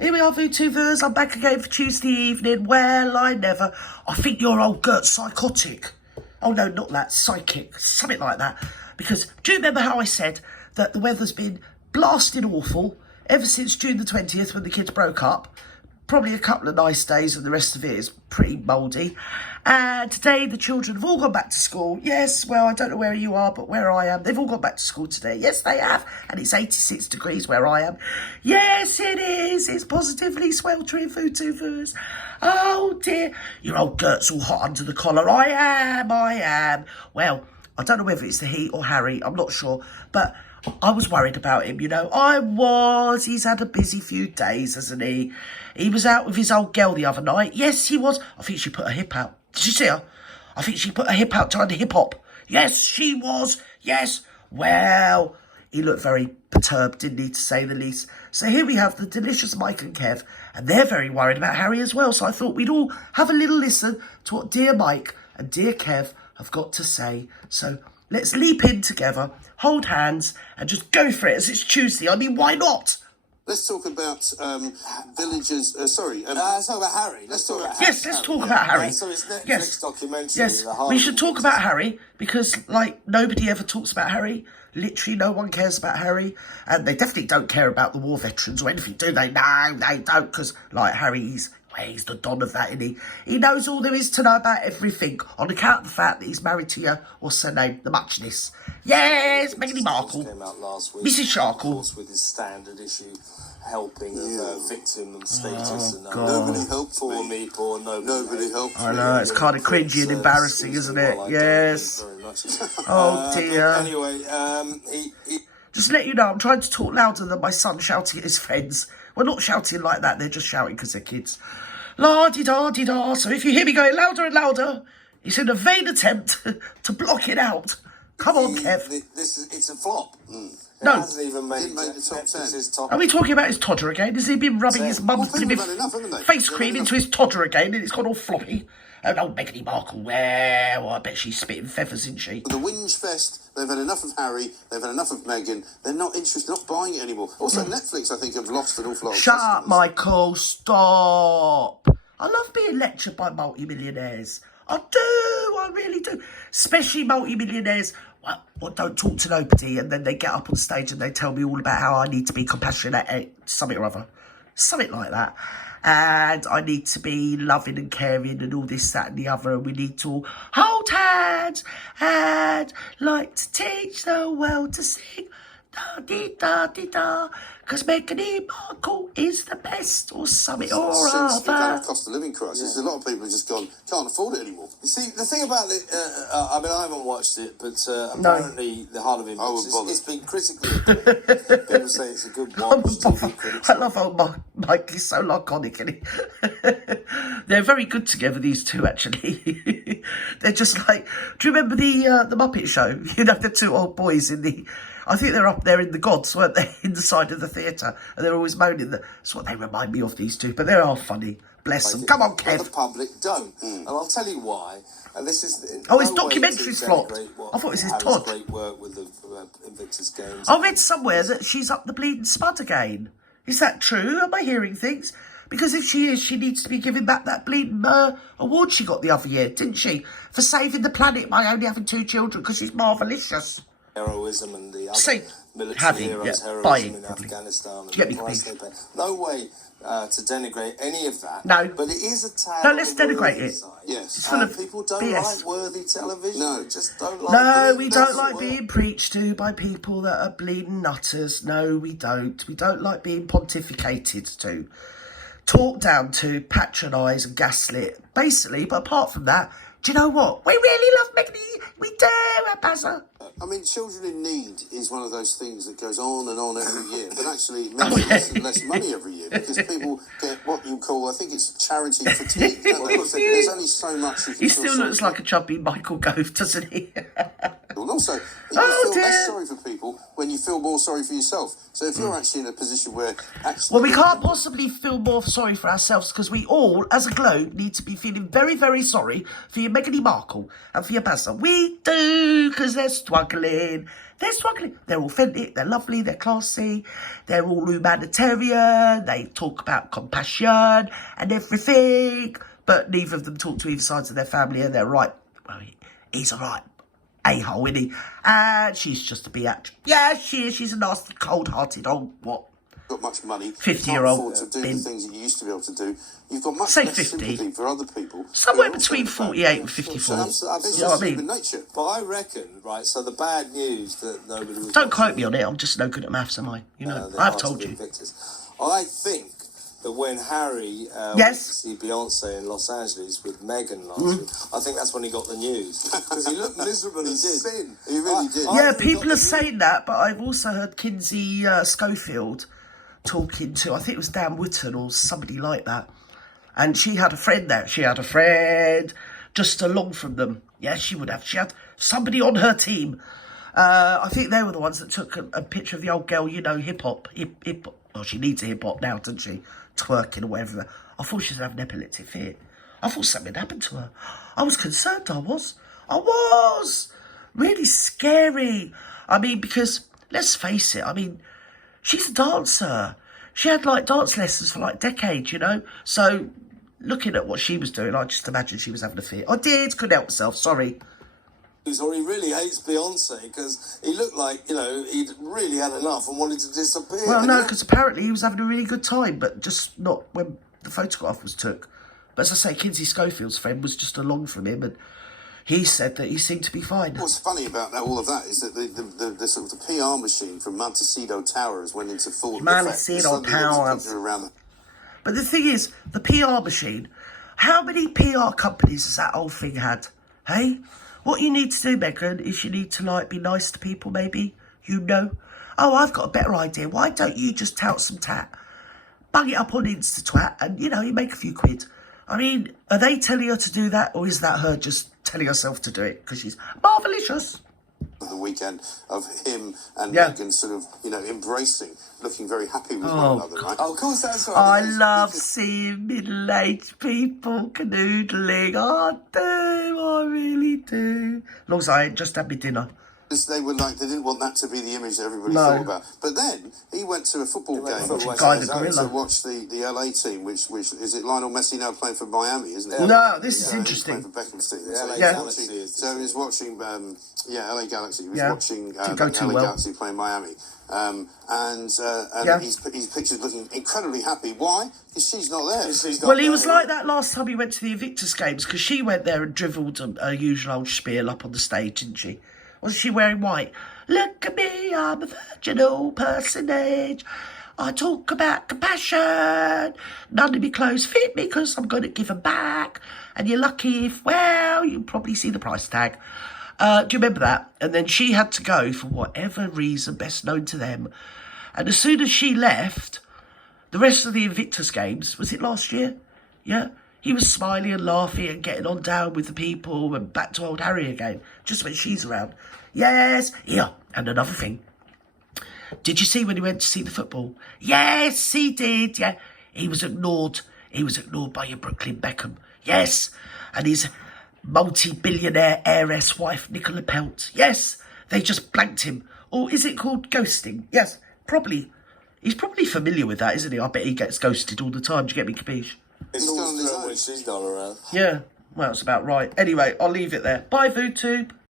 Here we are, VTubers. I'm back again for Tuesday evening. Well, I think your old Gert's psychotic. Oh, no, not that. Psychic. Something like that. Because do you remember how I said that the weather's been blasting awful ever since June the 20th when the kids broke up? Probably a couple of nice days and the rest of it is pretty mouldy. And today the children have all gone back to school. Yes, well, I don't know where you are, but where I am, they've all gone back to school today. Yes, they have. And it's 86 degrees where I am. Yes, it is. It's positively sweltering, VTubers. Oh, dear. Your old Gert's all hot under the collar. I am. Well, I don't know whether it's the heat or Harry. I'm not sure. But I was worried about him, you know. I was. He's had a busy few days, hasn't he? He was out with his old girl the other night. Yes, he was. I think she put her hip out. Did you see her? I think she put her hip out trying to hip hop. Yes, she was. Yes. Well, he looked very perturbed, didn't he, to say the least. So here we have the delicious Mike and Kev, and they're very worried about Harry as well. So I thought we'd all have a little listen to what dear Mike and dear Kev have got to say. So let's leap in together, hold hands, and just go for it as it's Tuesday. I mean, why not? Let's talk about villagers. Let's talk about Harry. Let's talk about Harry. So it's Netflix documentary. Yes, we should talk about Harry because, like, nobody ever talks about Harry. Literally, no one cares about Harry, and they definitely don't care about the war veterans or anything, do they? No, they don't, because, like, Harry's the don of that, isn't he? He knows all there is to know about everything on account of the fact that he's married to your, what's her name, the Muchness. Yes, Meghan Markle. Came out last week, Mrs. Sharkle. of course, with his standard issue helping of victim status. And nobody helped poor me, poor nobody helped me. I know, it's kind of cringy and embarrassing, isn't it? Yes. Oh, dear. Anyway, just to let you know, I'm trying to talk louder than my son shouting at his friends. Well, not shouting like that, they're just shouting because they're kids. La-di-da-di-da. So if you hear me going louder and louder, it's in a vain attempt to block it out. Come on, Kev. It's a flop. No. It hasn't even made the top 10. Are we talking about his todder again? Has he been rubbing his mum's face cream into his todder again and it's gone all floppy? Oh, no, Meghan Markle, well, I bet she's spitting feathers, isn't she? The Whinge Fest, they've had enough of Harry, they've had enough of Meghan, they're not interested, not buying it anymore. Also, Netflix, I think, have lost an awful lot of Shut customers. up, Michael, stop. I love being lectured by multi-millionaires. I do, I really do. Especially multi-millionaires. Well, don't talk to nobody, and then they get up on stage and they tell me all about how I need to be compassionate, something or other. Something like that. And I need to be loving and caring and all this, that and the other. And we need to hold hands and like to teach the world to sing. Da-dee-da-dee-da. Because Meghan Markle is the best or something or Since the kind other. of cost of living crisis, a lot of people have just gone, can't afford it anymore. You see, the thing about it, I mean, I haven't watched it, but apparently The Heart of Invictus, it's been critically acclaimed. People say it's a good watch. TV critics I love how Mike is so laconic, isn't he? They're very good together, these two, actually. They're just like, do you remember the Muppet Show? You know, the two old boys in the, I think they're up there in the gods, weren't they, in the side of the theatre, and they're always moaning. That's what they remind me of, these two, but they are funny. Bless them. Come on, Kev. But the public don't. And I'll tell you why. And this is... Oh, his documentary's flopped. I thought it was his Todd. Great work with the Invictus Games. I read somewhere that she's up the bleeding spud again. Is that true? Am I hearing things? Because if she is, she needs to be giving back that bleeding award she got the other year, didn't she? For saving the planet by only having 2 children, because she's marvellous. Heroism and the other military heroes, heroism in Afghanistan. And no way to denigrate any of that. No. But it is a tag. No, let's denigrate it. Side. Yes. It's full of people don't BS. like worthy television. No. Just don't like. No, we don't like being preached to by people that are bleeding nutters. No, we don't. We don't like being pontificated to, talked down to, patronised and gaslit. Basically, but apart from that, do you know what? We really love Meghan. We do, Abazza. I mean, children in need is one of those things that goes on and on every year, but actually makes less and less money every year because people get what you call, I think it's charity fatigue. There's only so much you can He still looks like a chubby Michael Gove, doesn't he? Well, And also, you feel less sorry for people when you feel more sorry for yourself. So if you're actually in a position where actually... Well, we can't possibly feel more sorry for ourselves because we all, as a globe, need to be feeling very, very sorry for your Meghan Markle and for your pastor. We do, because they're struggling. They're struggling. They're authentic, they're lovely, they're classy, they're all humanitarian, they talk about compassion and everything, but neither of them talk to either sides of their family, and they're right. Well, he's a right a-hole, isn't he? And she's just a biatch. Yeah, she is. She's a nasty, cold-hearted old, what? Got much money, 50-year-old to do the things that you used to be able to do. You've got much say less 50. sympathy for other people. Somewhere between 48 and 54. I've You know what I mean? Nature. But I reckon, right, so the bad news that nobody was... Don't quote me on it. I'm just no good at maths, am I? You know, I've told you. I think that when Harry went to see Beyonce in Los Angeles with Meghan last week, I think that's when he got the news. Because he looked miserable and sin. He really did. Yeah, people are saying that, but I've also heard Kinsey Schofield talking to, I think it was Dan Wootton or somebody like that. And she had a friend there. She had a friend just along from them. Yeah, she would have. She had somebody on her team. I think they were the ones that took a picture of the old girl, you know, hip-hop. Well, she needs a hip-hop now, doesn't she? Twerking or whatever. I thought she was having an epileptic fit. I thought something had happened to her. I was concerned, I was. Really scary. I mean, because, let's face it, I mean, she's a dancer. She had, like, dance lessons for, like, decades, you know? So, looking at what she was doing, I just imagined she was having a fit. I did, couldn't help myself, sorry. Or he really hates Beyonce because he looked like, you know, he'd really had enough and wanted to disappear. Well, no, because apparently he was having a really good time, but just not when the photograph was took. But as I say, Kinsey Schofield's friend was just along from him, and he said that he seemed to be fine. What's funny about all of that is that the sort of the PR machine from Montecito Towers went into full Montecito Towers. But the thing is, the PR machine, how many PR companies has that whole thing had? Hey? What you need to do, Meghan, is you need to, like, be nice to people, maybe. You know. Oh, I've got a better idea. Why don't you just tout some tat? Bung it up on Insta-twat and, you know, you make a few quid. I mean, are they telling her to do that, or is that her just telling herself to do it because she's marvelicious? The weekend of him and Meghan sort of, you know, embracing, looking very happy with one another, right? Oh, of course, that's right. I love seeing middle-aged people canoodling. I do, I really do. As long as I ain't just had my dinner. They didn't want that to be the image that everybody thought about. But then he went to a football game to watch the LA team, which is it Lionel Messi now playing for Miami, isn't it? No, this is interesting. Playing for Beckham's team. So he was watching, LA Galaxy. He was watching LA Galaxy playing Miami. And he's pictured looking incredibly happy. Why? Because she's not there. He was like that last time he went to the Invictus Games, because she went there and dribbled a usual old spiel up on the stage, didn't she? Wasn't she wearing white? Look at me, I'm a virginal personage. I talk about compassion. None of my clothes fit me because I'm going to give them back. And you're lucky if, well, you probably see the price tag. Do you remember that? And then she had to go for whatever reason best known to them. And as soon as she left, the rest of the Invictus Games, was it last year? Yeah? He was smiling and laughing and getting on down with the people and back to old Harry again, just when she's around. Yes, yeah. And another thing. Did you see when he went to see the football? Yes, he did, yeah. He was ignored. He was ignored by your Brooklyn Beckham. Yes. And his multi-billionaire heiress wife, Nicola Pelt. Yes. They just blanked him. Or is it called ghosting? Yes, probably. He's probably familiar with that, isn't he? I bet he gets ghosted all the time. Do you get me, Capiche? It's always when she's not around. Yeah, well, it's about right. Anyway, I'll leave it there. Bye, VooTube.